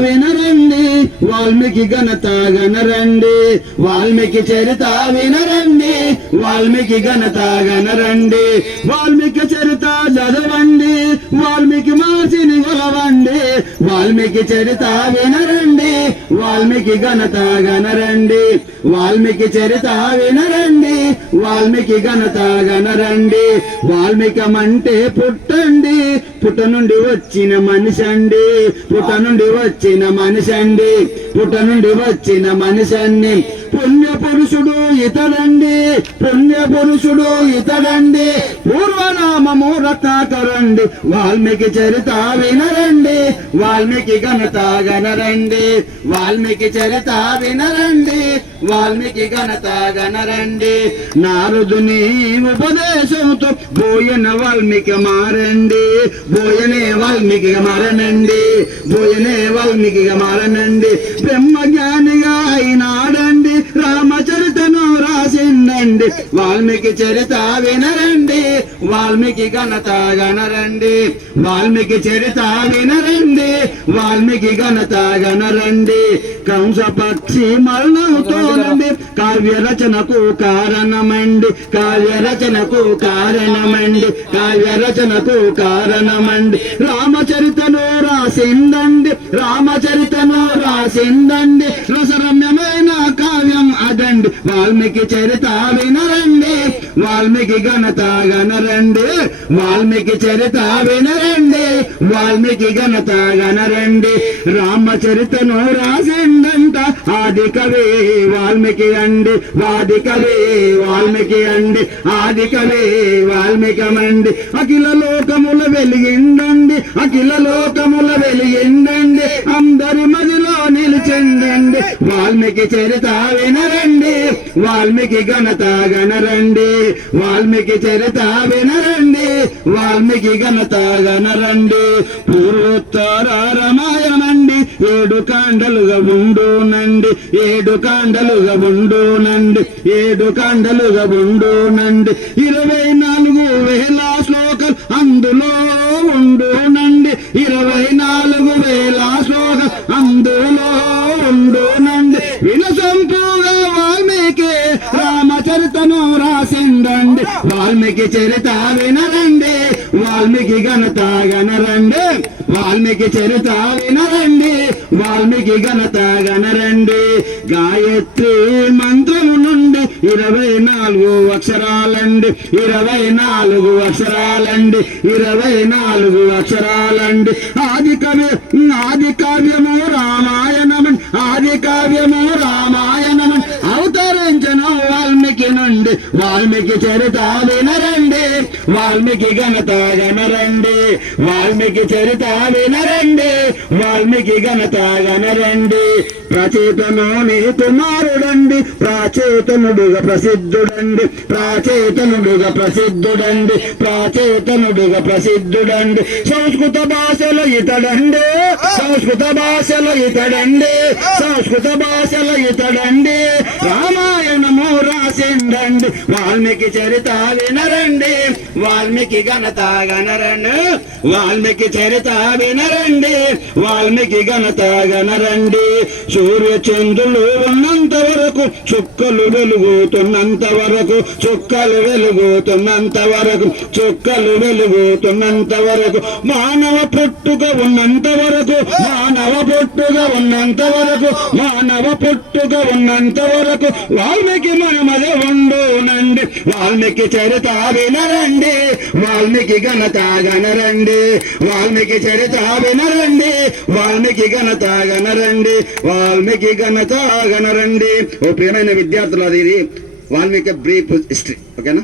వినరండి వాల్మీకి ఘనత గనరండి వాల్మీకి చరిత వినరండి వాల్మీకి ఘనత గనరండి వాల్మీకి చరిత చదవండి. వాల్మీకి మాసిని కొలవండి. వాల్మీకి చరిత వినరండి వాల్మీకి ఘనత గనరండి వాల్మీకి చరిత వినరండి వాల్మీకి ఘనత గనరండి వాల్మీకమంటే పుట్టండి. పుట్ట నుండి వచ్చిన మనిషి అండి పుట్ట నుండి వచ్చిన మనిషి అండి పుట్ట నుండి వచ్చిన మనిషి అండి పుణ్య పురుషుడు ఇతడండి. పుణ్య పురుషుడు ఇతడండి. పూర్వనామము రత్నాకరండి. వాల్మీకి చరిత వినరండి. వాల్మీకి ఘనత గనరండి. వాల్మీకి చరిత వినరండి. వాల్మీకి ఘనత గనరండి నారదుని ఉపదేశంతో బోయన వాల్మీకి మారండి. బోయనే వాల్మీకి మారనండి. బోయనే వాల్మీకి మారనండి. బ్రహ్మ జ్ఞానిగా అయినా వినరండి వాల్మీకి చరిత వినరండి వాల్మీకి ఘనత గనరండి వాల్మీకి చరిత వినరండి వాల్మీకి ఘనత గనరండి కంస పక్షి మరణంతోనండి కావ్య రచనకు కారణమండి. కావ్య రచనకు కారణమండి. కావ్య రచనకు కారణమండి. రామచరితను రాసిందండి. రామచరితను రాసిందండి. రసరమ్యమైన కావ్యం కాదండి వాల్మీకి చరిత వినరండి వాల్మీకి ఘనత గనరండి వాల్మీకి చరిత వినరండి వాల్మీకి ఘనత గనరండి రామచరితను రాసిందంట. ఆది కవి వాల్మీకి అండి వాది కవి వాల్మీకి అండి ఆది కవి వాల్మీకమండి అఖిల లోకముల వెలిగిందండి అఖిల లోకముల వెలిగిందండి అందరి మదిలో నిలిచిందండి వాల్మీకి చరిత వినరండి వాల్మీకి ఘనత గనరండి. వాల్మీకి చరిత వినరండి వాల్మీకి ఘనత గనరండి. పూర్వోత్తర రామాయణమండి ఏడు కాండలుగా ఉండునండి. ఏడు కాండలుగా ఉండునండి. ఏడు కాండలుగా ఉండునండి. ఇరవై నాలుగు వేల శ్లోకాలు అందులో ఉండునండి. ఇరవై నాలుగు వేల శ్లోకాలు అందులో ఉండునండి. వినసంపూగా వాల్మీకి రామచరితను రాసిందండి. వాల్మీకి చరిత వినరండి. వాల్మీకి ఘనత గనరండి. వాల్మీకి చరిత వినరండి. వాల్మీకి ఘనత గనరండి గాయత్రి మంత్రము నుండి ఇరవై నాలుగు అక్షరాలండి ఇరవై నాలుగు అక్షరాలండి ఇరవై నాలుగు అక్షరాలండి. ఆది కవి ఆది కావ్యము రామాయణమని ఆది కావ్యము రామాయణ వాల్మీకి వాల్మీకి చరిత వినరండి వాల్మీకి ఘనత గనరండి వాల్మీకి చరిత వినరండి వాల్మీకి ఘనత గనరండి ప్రచేతనోని కుమారుడండి ప్రాచేతనుడుగా ప్రసిద్ధుడండి. ప్రాచేతనుడుగా ప్రసిద్ధుడండి. ప్రాచేతనుడుగా ప్రసిద్ధుడండి. సంస్కృత భాషలో ఇతడండి. సంస్కృత భాషలో ఇతడండి. సంస్కృత భాషలో ఇతడండి. రామాయణము రాసి రాసిండండి వాల్మీకి చరిత వినరండి వాల్మీకి ఘనత గనరండి వాల్మీకి చరిత వినరండి వాల్మీకి ఘనత గనరండి సూర్య చంద్రులు ఉన్నంత వరకు చుక్కలు వెలుగుతున్నంత వరకు చుక్కలు వెలుగుతున్నంత వరకు చుక్కలు వెలుగుతున్నంత వరకు మానవ పుట్టుక ఉన్నంత వరకు మానవ పుట్టుక ఉన్నంత వరకు మానవ పుట్టుక ఉన్నంత వరకు వాల్మీకి మనమదే ఉండునండి వాల్మీకి చరిత వినరండి వాల్మీకి ఘనత గనరండి వాల్మీకి చరిత వినరండి వాల్మీకి ఘనత గనరండి వాల్మీకి ఘనత గనరండి ఓ ప్రియమైన విద్యార్థులు అది వాల్మీకి బ్రీఫ్ హిస్టరీ ఓకేనా?